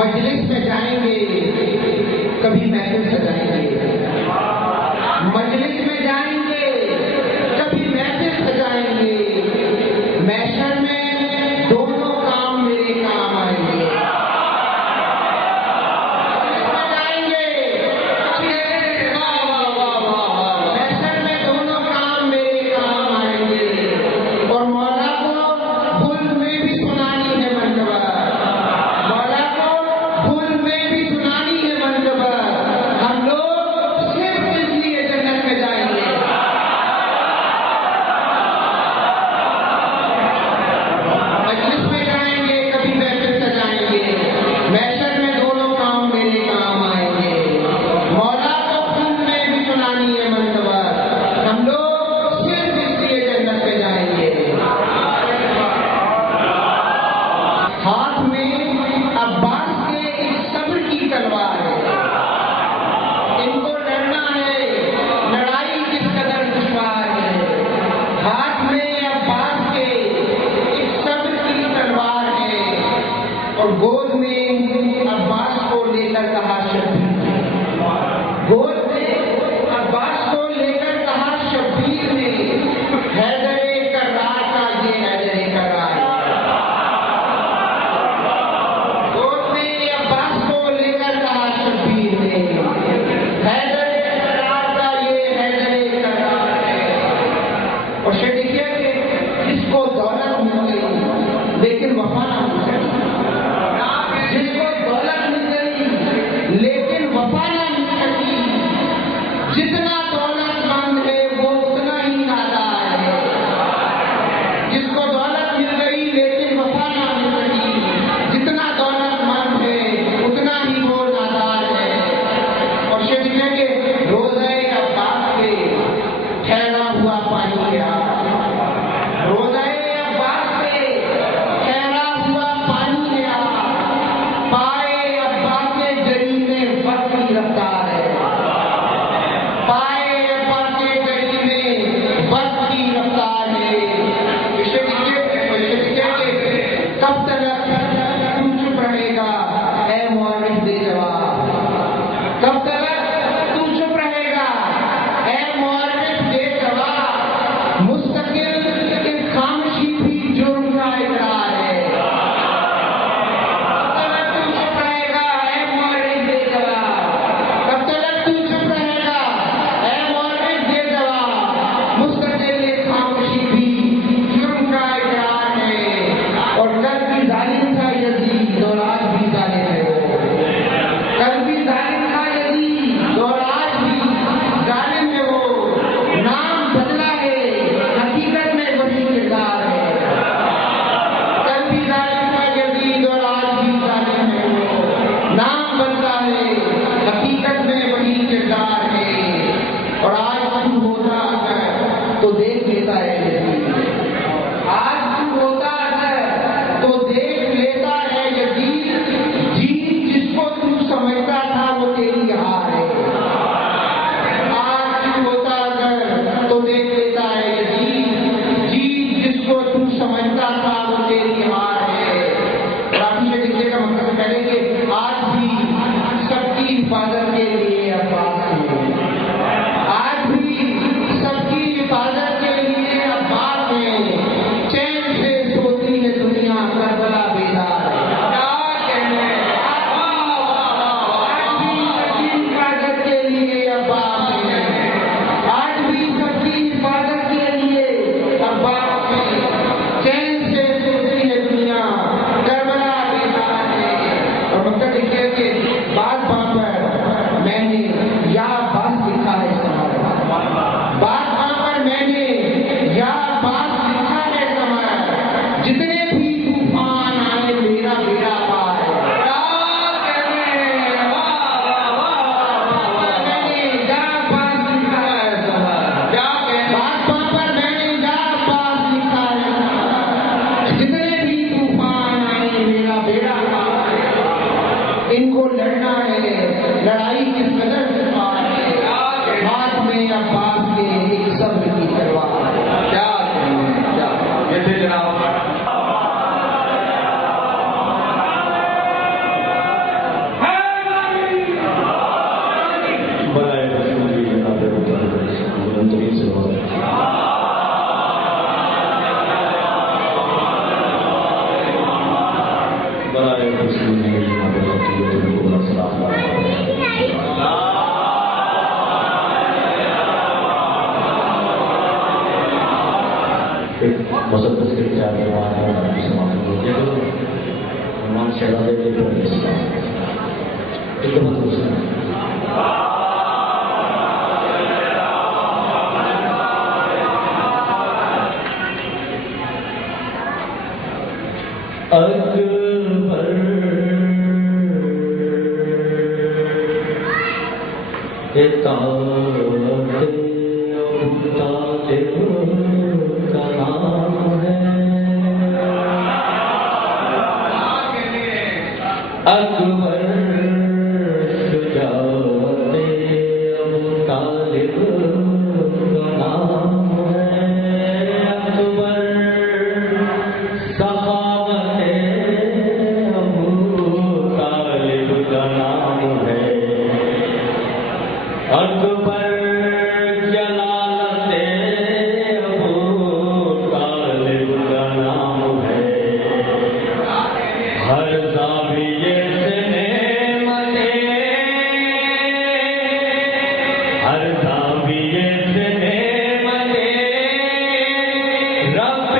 مجلس میں جائیں گے کبھی محفل سجائیں گے، مجلس میں جائیں گے کبھی محفل سجائیں گے، محشر میں دونوں کام میرے کام آئیں گے۔ محشر میں دونوں کام میرے کام آئیں گے، اور مولا کو بھول میں بھی سنانی ہے منقبت، مولا کو بھول میں بھی سنانی ہے منقبت، ہم لوگ صرف اس لیے جنت میں جائیں گے۔ مجلس میں جائیں گے کبھی محفل سجائیں گے، محشر میں دونوں کام میرے کام آئیں گے، مولا کو بھول میں بھی سنانی ہے منقبت، ہم لوگ صرف اس لیے جنت میں جائیں گے۔ ہاتھ میں عباس کے ایک صبر کی تلوار ہے، ان کو لڑنا ہے، لڑائی کس قدر دشوار ہے، ہاتھ میں عباس کے ایک صبر کی تلوار ہے، اور گود میں عباس کو لے کر کہا شبیر، گود میں عباس کو لے کر کہا شبیر نے، حیدر کرار کا یہ حیدر کرار ہے۔ گود میں عباس کو لے کر کہا شبیر نے، حیدر کرار کا یہ حیدر کرار ہے۔ اور شاید دیکھیے کہ جس کو دولت مل گئی لیکن وفا نہ مل گئی، جس کو دولت مل گئی لیکن وفا نہ مل سکی، کب تک تو چپ رہے گا اے مورخ بے گواہ مستقل کہ خاموشی بھی جرم کا اقرار ہے کب تک تو چپ رہے گا اے مورخ بے گواہ کب تک تو چپ رہے گا اے مورخ بے گواہ مستقل کہ خاموشی بھی جرم کا اقرار ہے اور کل بھی ظالم تھا یزید اور آج بھی ظالم ہے وہ کل بھی ظالم تھا یزید اور آج بھی ظالم ہے وہ نام بدلا ہے حقیقت میں وہی کردار ہے کل بھی ظالم تھا یزید اور آج بھی ظالم ہے وہ نام بدلا ہے حقیقت میں وہی کردار ہے اور آج تو ہوتا ہے تو دیکھ لیتا ہے یزید آج تو ہوتا ہے تو دیکھ لیتا ہے یزید جیت جس کو تو سمجھتا تھا وہ تیری ہار ہے آج تو ہوتا اگر تو دیکھ لیتا ہے یزید جیت جس کو تو سمجھتا تھا وہ تیری ہار ہے اور آپ یہ لکھنے کا مطلب کریں کہ آج بھی سب کی حفاظت کے لیے عباس ہے آج بھی سب کی حفاظت کے لیے عباس ہے چین سے سوتی ہے دنیا کربلا بیدار ہے کیا کہنے آج بھی سب کی حفاظت کے لیے عباس ہے آج بھی سب کی حفاظت کے لیے عباس ہے چین سے سوتی ہے دنیا کربلا بیدار ہے اور مطلب لکھے کہ بعض بات پر میں نے یا عباس لکھا ہے سمر بعض بات پر میں نے یا عباس لکھا ہے سمر جتنے بھی طوفان آئے میرا بیڑا پار کیا کہنے میں نے یا عباس لکھا ہے سمر کیا کہنے بعض بات پر میں نے یا عباس لکھا ہے سمر جتنے بھی طوفان آئے میرا بیڑا پار ان کو لڑنا ہے لڑائی کس قدر دشوار ہے ہاتھ میں عباس کے ایک صبر کی تلوار کیا کہنے کیا یہ تھے جناب برائے رسول کی جناب بلندی سے ہو برائے رسول کی جناب بلندی کو سلام مسدس کے خیال میں وہاں سماپت ہوتے تو ہمان شہزادے کے پر اسلام ایک دفعہ دوسرا اکبر اکبر شجاعت ابو طالب کا نام ہے اکبر سخاوت ابو طالب کا نام ہے اکبر جلالت ابو طالب کا نام ہے ہر زاویے سے نعمتیں ہر زاویے سے نعمتیں رب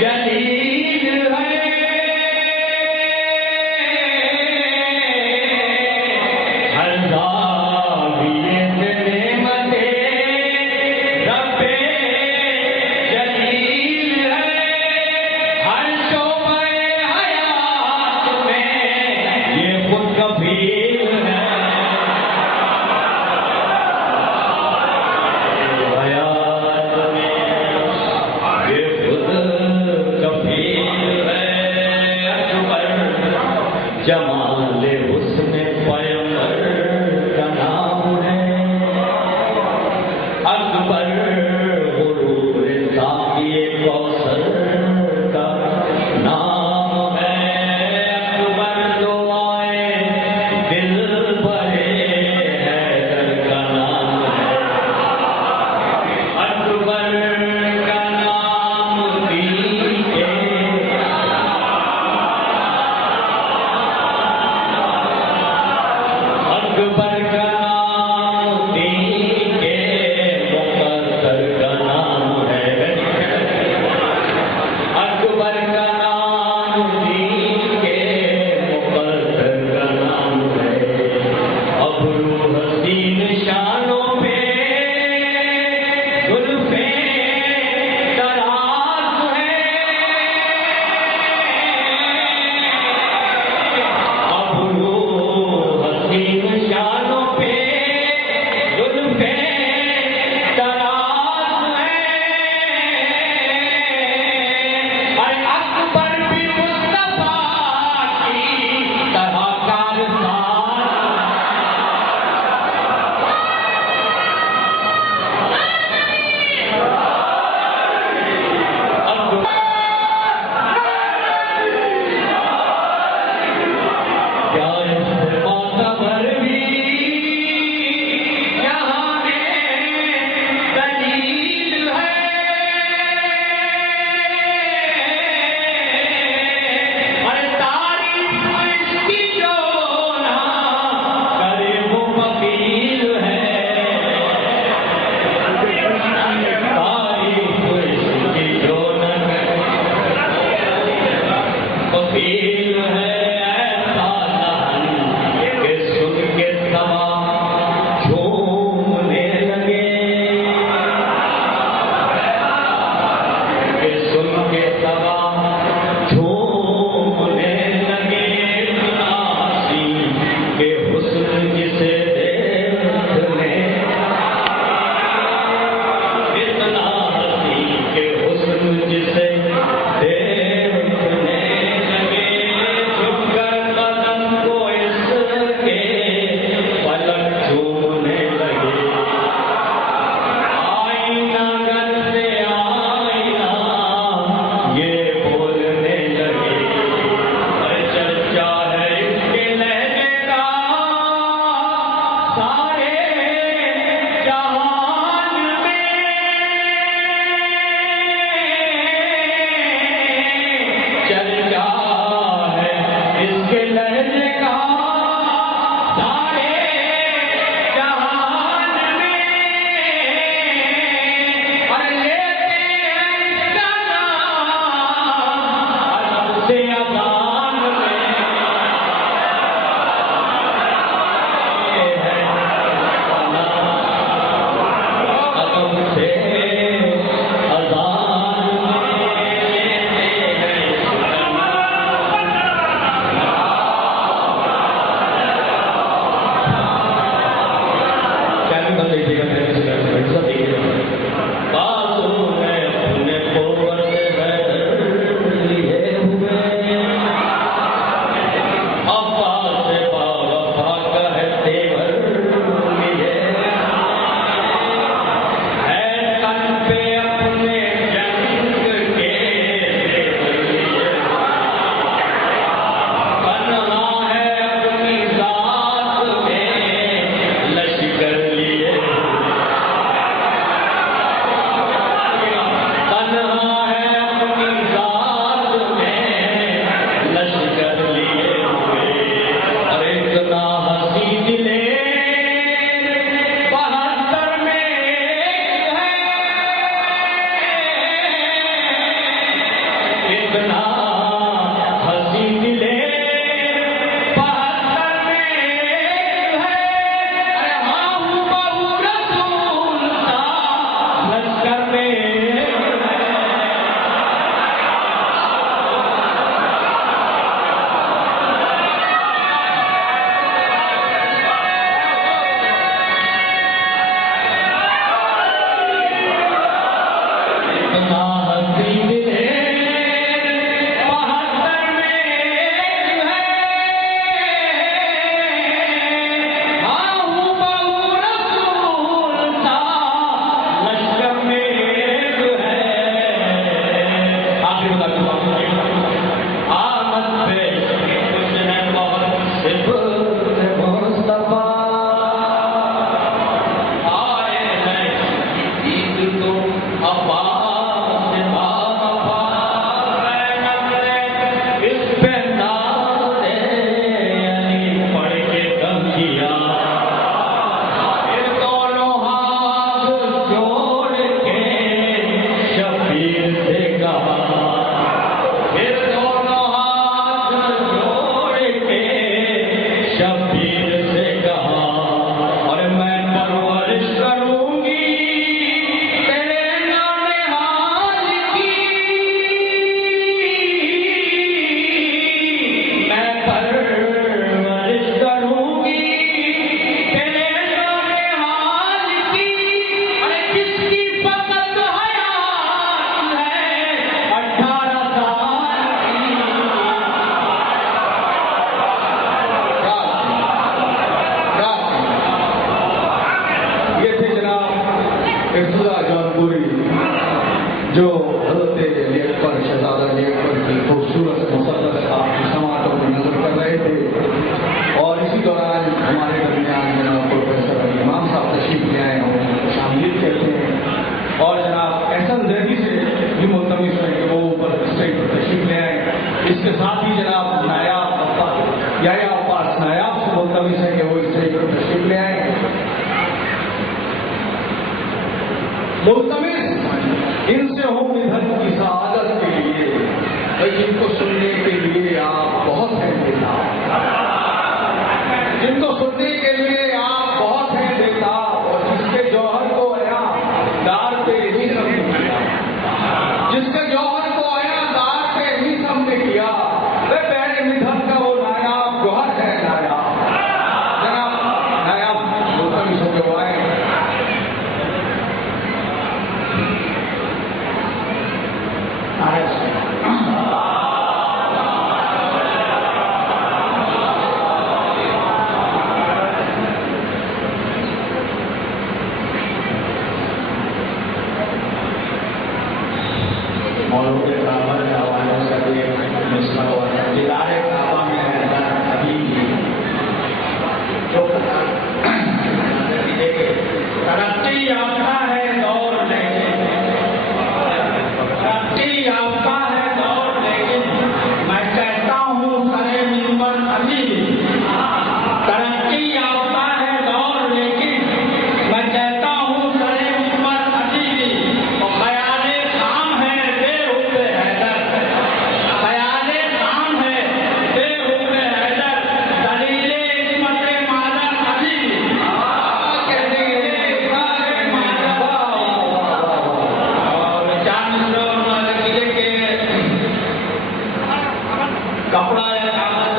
جلیل ہے ہر زاویے سے نعمتیں رب جلیل ہے ہر شعبہ حیات میں یہ خود کفیل ہے حیات میں یہ خود کفیل ہے اکبر جمال حسن پیمبر اکبر کا نام دین کے مقدر کا نام ہے، اکبر کا نام دین کے مقدر کا نام ہے، ابرو حسین شانوں پہ زلفیں دراز ہے، ابرو حسین شانوں پہ زلفیں دراز ہے، اور اکبر بھی مصطفیٰ کی طرح کارساز، کیا اس معتبر بھی یہاں میں دلیل ہے، اور تعریف اس کی جو نہ کرے وہ وکیل ہے، تعریف اس کی جو نہ کرے وکیل ہے، ایسا لہن کہ سن کے سوا جھومنے لگے، کہ سن کے سوا جھومنے لگے، ناسی کے حسن جسے دیکھنے، اتنا ہنسی کے حسن جسے دیکھنے لگے، جھک کر قدم کو اس کے پلک چھونے لگے، آئینہ گر سے آئینہ یہ بولنے لگے، اور چرچا ہے اس کے لہجے کا سارے جہان میں، چرچا ہے اس کے لہجے کا سارے جہان میں، اور لیتے ہیں اس کا نام ادب سے اذان میں، یہ ہے ادب سے اذان میں، لیتے ہیں اس کا نام۔ کیا بھی بند دیجیے گا میرے سے ایسا دیکھیے گا، بازو میں اپنے قوت لیے ہوئے، عباس باوفا کا ہے تیور لیے، ہے تن پہ اپنے جنگ کے تیور لیے، تنہا ہے اپنی ذات میں لشکر لیے، ابتدا جونپوری جو حضرت علی اکبر شہزادہ علی اکبر کی خوبصورت مسدس آپ کی سماعتوں میں نظر کر رہے تھے، اور اسی دوران ہمارے درمیان جناب پروفیسر علی امام صاحب تشریف لے آئے ہوں، شامل کہتے ہیں، اور جناب احسن زیدی سے بھی ملتمس ہے کہ وہ اوپر اسٹیج پر تشریف لے آئے۔ اس کے ساتھ ہی جناب نایاب یحییٰ عباس نایاب سے ملتمس ہے کہ وہ اسٹیج پر تشریف لے آئے۔ ملتمس ان سے ہوں ادھر کی سعادت کے لیے، جن کو سننے کے لیے آپ بہت ہیں دیتا، جن کو سننے کے لیے آپ بہت ہیں دیتا، اور جس کے جوہر کو عیاں دار پہ ہی سب نے کیا، جس کے جوہر کو عیاں دار پہ ہی سب نے کیا، وہ پہلے مدھر کا وہ نایاب جوہر ہے نایاب۔ جناب نایاب ملتمس ہو کے وہ آئے۔ ترقی یافتہ ہے دور لیکن میں کہتا ہوں سرے منبر ابھی ترقی یافتہ ہے دور لیکن میں کہتا ہوں سرے منبر ابھی تو خیال خام ہے بے حب حیدر، خیال خام ہے بے حب حیدر، دلیل عصمت مادر ابھی کپڑا یا کاغذ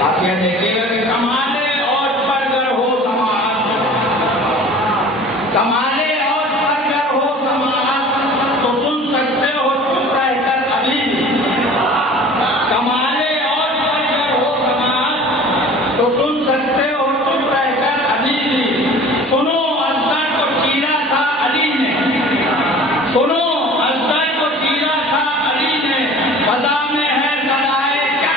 آپ یہ دیکھیے گا کہ کمالے اور پرگر ہو سماعت، کمالے اور پرگر ہو سماعت تو سن سکتے ہو چپ رہ کر ابھی بھی، کمالے اور پرگر ہو سماعت تو سن سکتے ہو چپ رہ کر ابھی بھی، سنو ازدر کو چیرا تھا علی نے، سنو فضا میں ہے سرائے کیا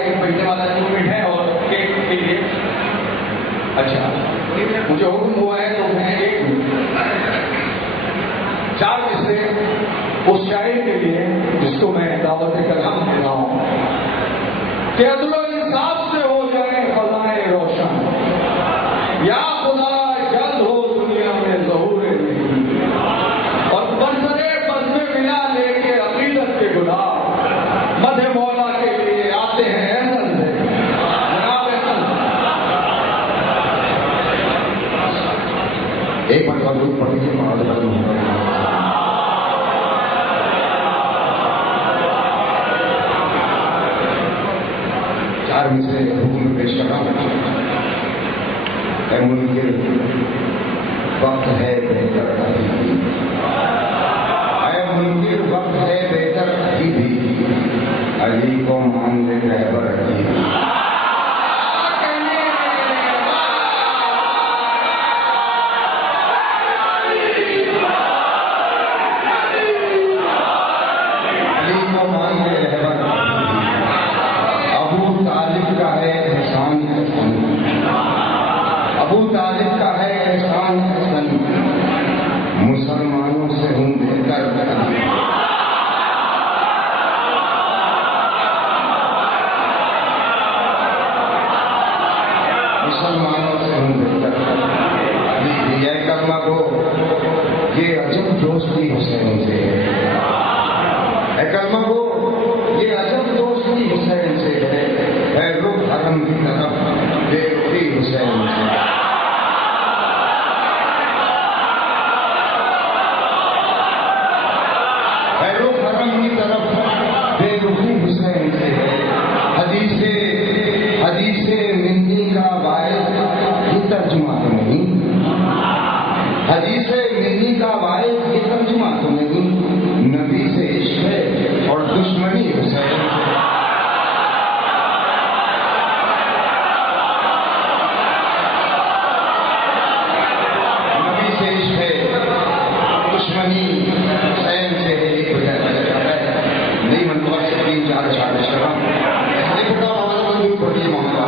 1 مہینے والا ٹکٹ ہے اور کیک کے لیے اچھا مجھے حکم ہوا ہے تو میں 1 منٹ 4 مصرے اس شاعر کے لیے جس کو میں دعوت کلام دے رہا ہوں کہ عدل و انصاف سے ہو جائے فضائیں روشن یا خدا جلد ہو دنیا میں ظہور نہیں اور بنسرے بزم ملا لے کے عقیدت کے گلاب مدح مولا کے لیے آتے ہیں احسن سے جناب احسن ایک مرتبہ درود پڑھ لیجیے چار میں سے حکم پیش کر رہا ہوں اے منکر وقت ہے بہتر ابھی اے منکر وقت ہے بہتر ابھی بھی علی کو مان لے رہبر ابھی مسلمانوں سے ہوں بہتر مسلمانوں سے ہوں بہتر یہ کلمہ کو یہ عجب دوستی حسین سے ہے کلمہ کو یہ عجب دوستی حسین سے ہے رخ حرم کی طرف بے رخی حسین سے حسین سے حدیث منی کا باعث یہ ترجمہ تو نہیں حدیث منی کا باعث یہ ترجمہ تو نہیں نبی سے عشق ہے اور دشمنی حسین سے نبی سے عشق ہے دشمنی حسین سے ہے ایک وجہ نہیں منتوا سے 3-4 اشعار کر رہا ہوں ایسے بڑا ہمارا منظور پڑھیے محمد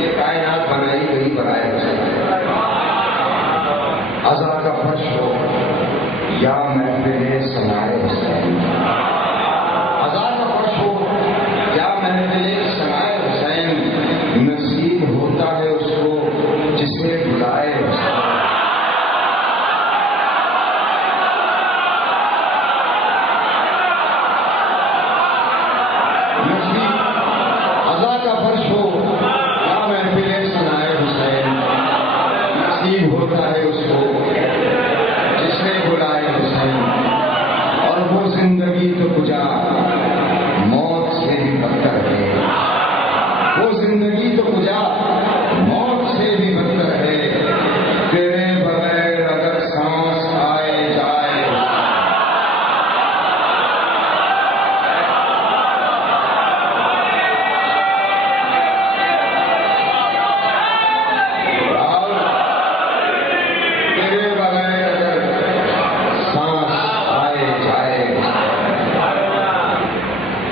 یہ کائنات بنائی گئی برائے عزا کا فرش ہو یا محفل سنائے حسین عزا کا فرش ہو یا محفل سنائے حسین نصیب ہوتا ہے اس کو جسے بلائے نصیب عزا کا فرش ہو یا محفل سنائے حسین نصیب ہوتا ہے اس کو جسے بلائے حسین اور وہ زندگی تو کجا موت سے بھی بدتر ہے وہ زندگی تو کجا موت سے بھی بدتر ہے تیرے بغیر اگر سانس آئے جائے تیرے بغیر اگر سانس آئے جائے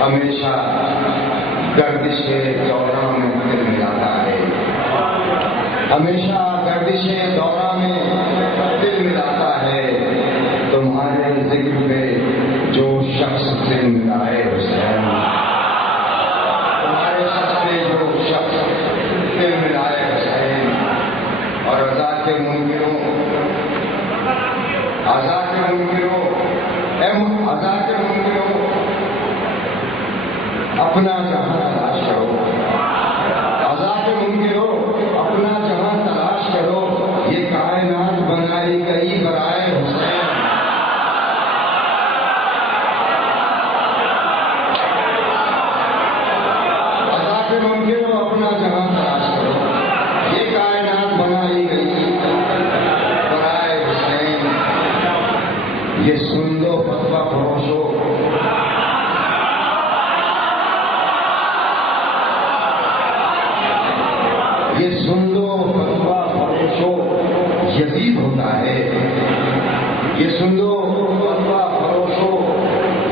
ہمیشہ گردش دورہ میں دل ملاتا ہے ہمیشہ گردش دورہ میں دل ملاتا ہے تمہارے ذکر پہ جو شخص دل ملائے حسین تمہارے شخص پہ جو شخص دل ملائے حسین اور آزاد کے منکروں آزاد کے منکروں آزاد کے منکروں اپنا جہاں تلاش کرو آزاد کے منکروں اپنا جہاں تلاش کرو یہ کائنات بنائی گئی برائے حسین آزاد کے منکروں اپنا جہاں تلاش کرو یہ کائنات بنائی گئی برائے حسین یہ سن لو فتویٰ فروشو ہے. یہ سن لو فتویٰ فروشو،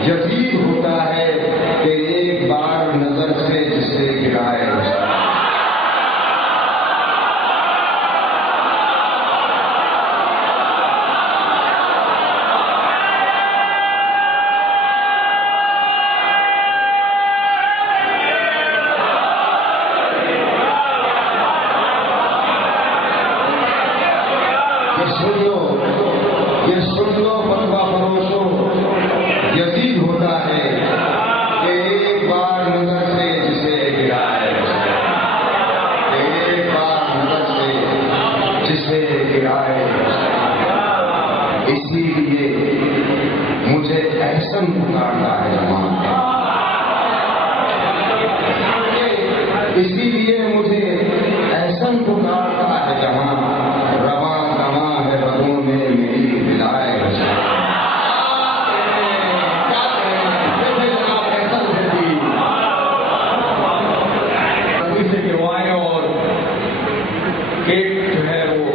یزید ہوتا ہے کہ ایک بار نظر سے جسے گرائے. یہ سن لو فتویٰ فروشو، یزید ہوتا ہے کہ ایک بار نظر سے جسے گرائے. ایک بار نظر سے جسے گرائے. اسی لیے مجھے احسن پکارتا ہے جوان. اسی لیے مجھے احسن پکارتا ہے جوان. رواں رواں ہے بدوں میں میری بلائے. سے گروائے اور کیک جو ہے وہ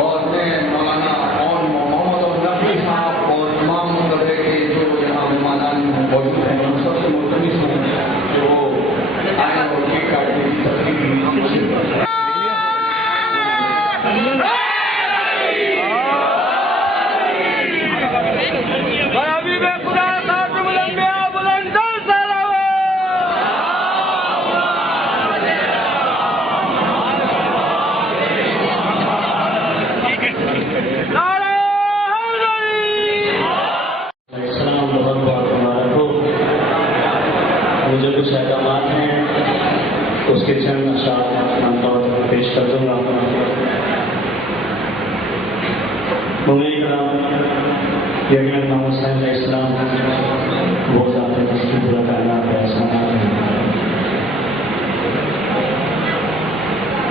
اور میں مولانا اور محمد اور نبی صاحب اور تمام طبقے کے جو یہاں مہمان موجود ہیں ان سب سے ملتمس ہوں کہ وہ آئیں اور کیک کاٹنے کی تقریب مجھے کچھ احکامات ہیں اس کے چند اشعار پیش کر دوں گا. یہ محمد صلی اللہ علیہ السلام وہ ذات ہے جس کی پورا کائنات ہے آسمانات ہے.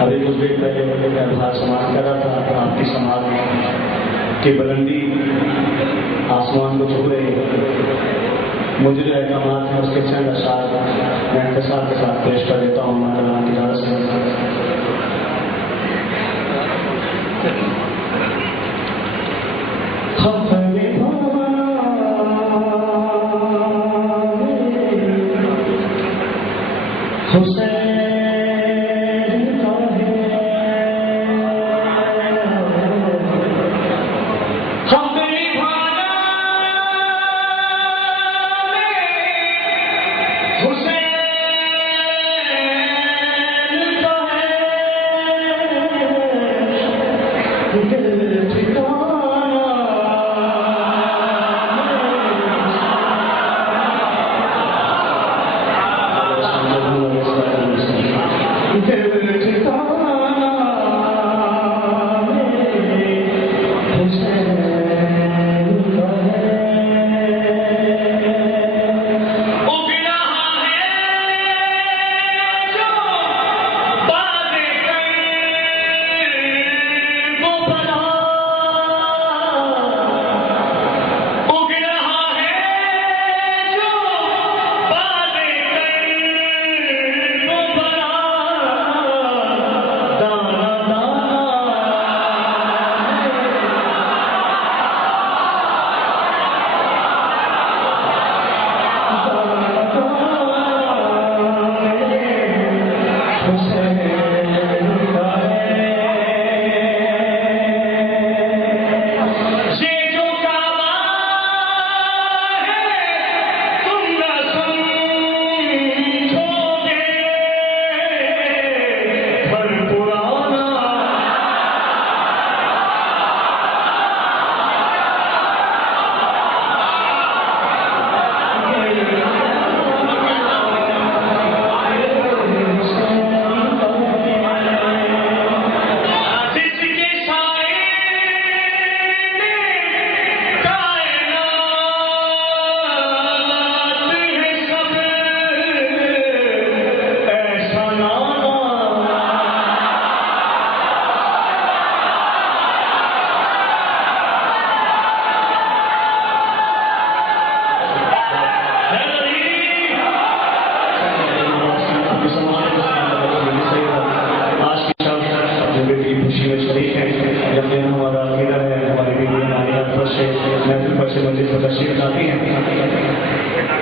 ابھی کچھ دیر پہلے میں ابھار سماعت کر رہا تھا. آپ کی سماعت کی بلندی آسمان کو چھو رہی ہے. مجھے جو احکامات ہیں اس کے چند اشعار میں اختصار کے ساتھ پیش کر دیتا ہوں اللہ کی اجازت سے. حسین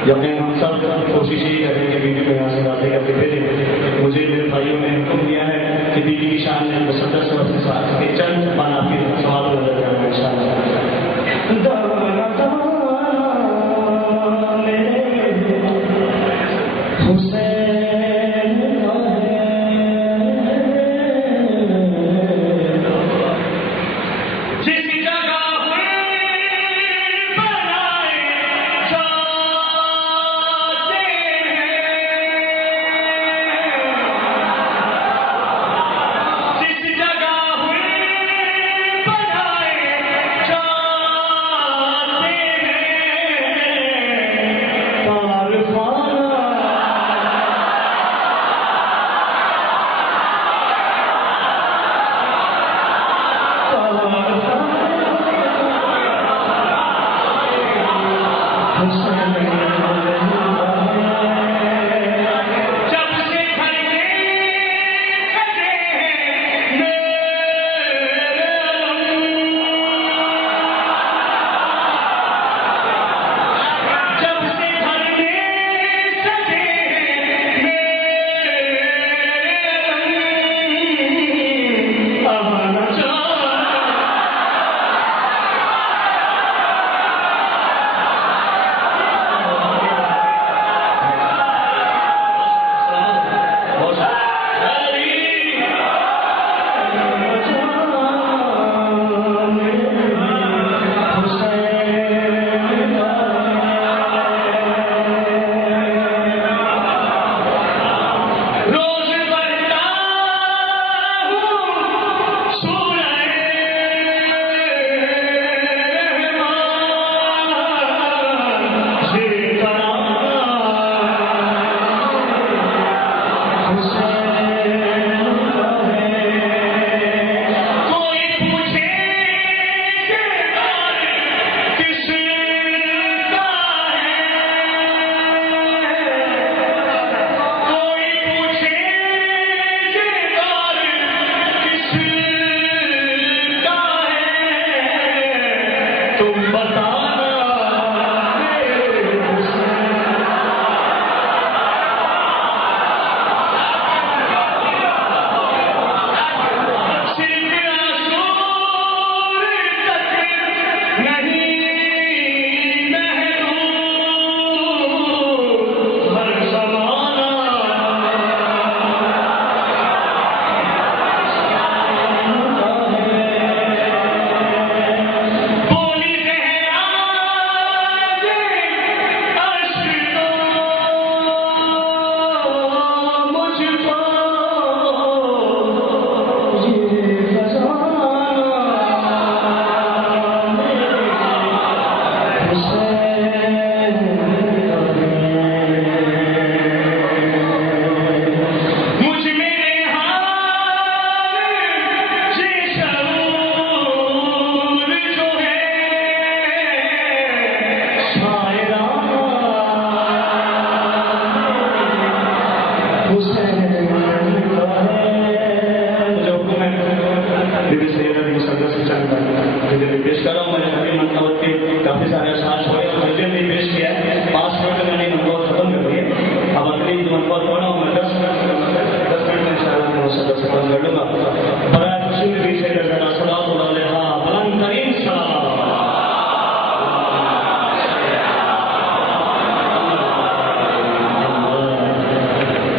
یقین ہم سب کوشش یہی کریں کہ بیوی کو یہاں سے راضی کر کے بھیجیں. مجھے میرے بھائیوں نے حکم دیا ہے کہ بیوی کی شان میں مقدس اور اپنے ساتھ کے چند منافی سوالوں میں لگ جانا انشاءاللہ.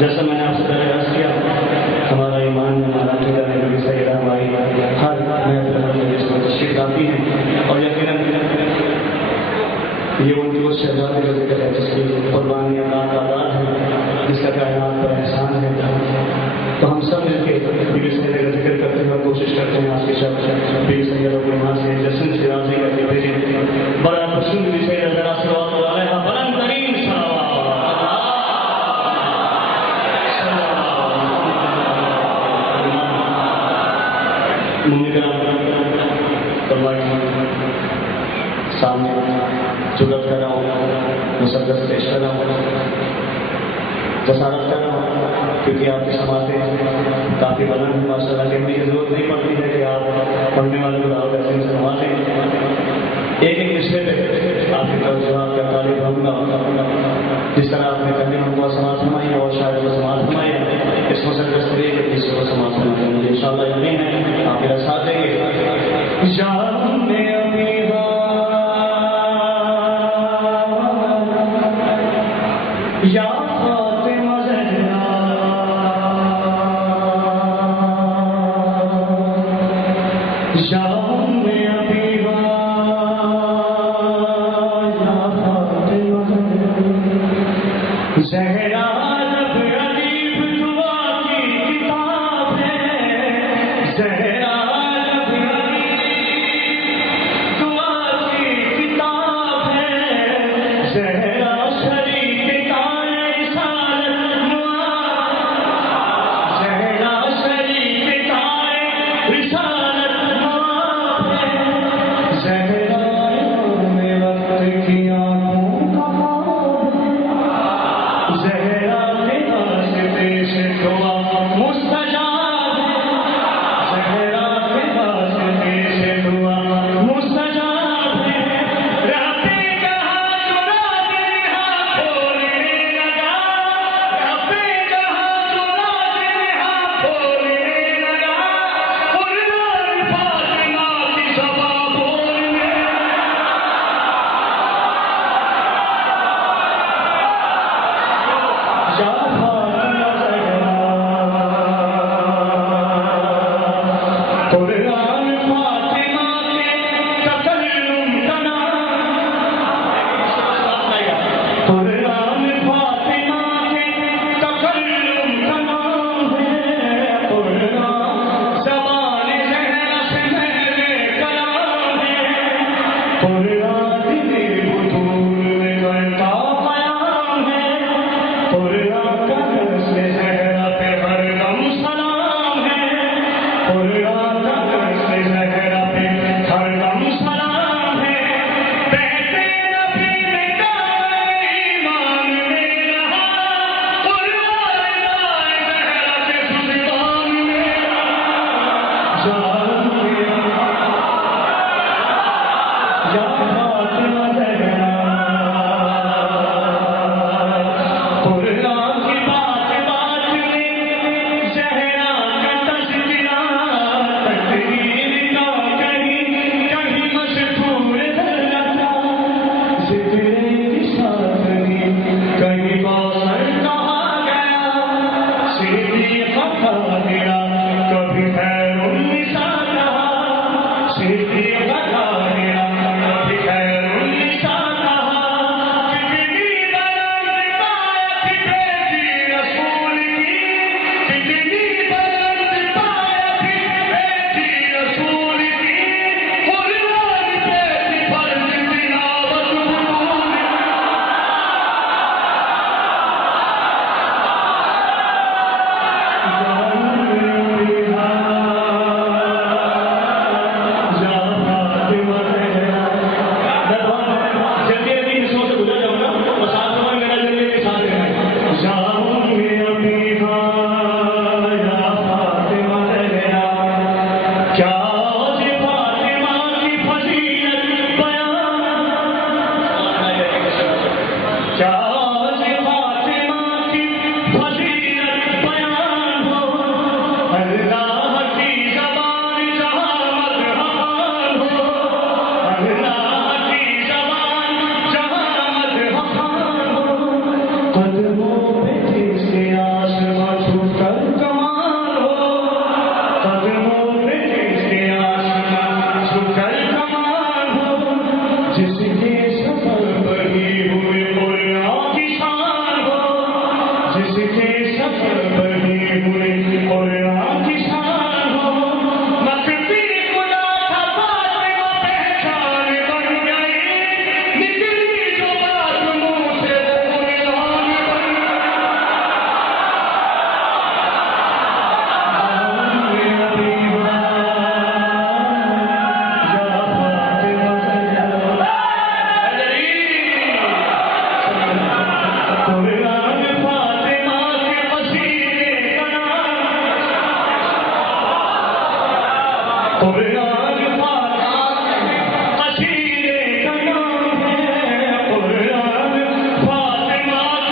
جیسا میں نے آپ سے پہلے عرض کیا ہمارا ایمان ہمارا عقیدہ ہے نبی سیدہ ہماری ہر محفل میں اس میں تشریف لاتی ہیں اور یقیناً یہ ان کی وہ شہزادی کا ذکر ہے جس کی قربانیاں تعداد ہیں جس کا کائنات پر احسان ہے. تو ہم سب مل کے بیوی سیدہ کا ذکر کرتے ہیں اور کوشش کرتے ہیں آج کے شب بیوی سیدہ کو وہاں سے جشن سے راضی کر کے بھیجیں. بڑا خوشی بیوی سیدہ ذرا صلوات علیہا بلند ترین صلوات. سامنے جلد کر رہا ہوں مسدس پیش کر رہا ہوں جسارت کر رہا ہوں کیونکہ آپ کی سماعتیں کافی بلند ہیں ماشاء اللہ. کہنے کی ضرورت نہیں پڑتی ہے کہ آپ پڑھنے والے کو دعوت ایسے سے نوازیں. ایک ایک رشتے پہ آپ کی توجہ آپ کا طالب رہوں گا جس طرح آپ نے پہلے منگوا سماعت فرمائی اور شاید کو سماعت فرمائی اس مسئلے کا سرے اس کو سماعت فرمائی مجھے ان شاء اللہ یقین ہے آپ میرا ساتھ دیں گے. یا فاطمہ زہرا یا ام حبیبہ یا فاطمہ زہرا رب علیف دعا کی کتاب ہے زہرا رب علیف دعا کی کتاب ہے زہرا شریف فاطمہ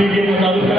ٹی کے مطابق